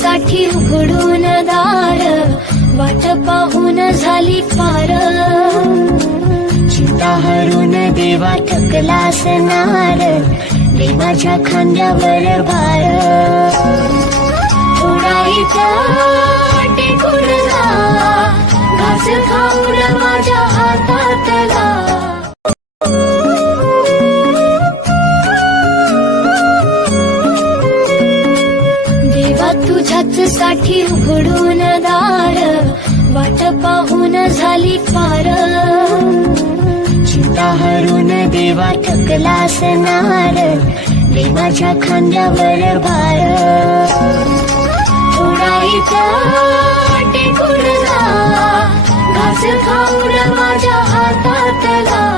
साठी उघडून दार, वाट पाहून झाली पार. चिंता हरून देवा थकला असणार, देवाच्या खांद्यावर भार. थोडा इथं टेकून जा, घास खाऊन माझ्या हातातला. देवा तुझ्याच साठी उघडून दार, वाट पाहून झाली पार. चिंता हरून देवा थकला असणार, देवाच्या खांद्यावर भार. थोडा इथं टेकून जा, घास खाऊन माझ्या हातातला.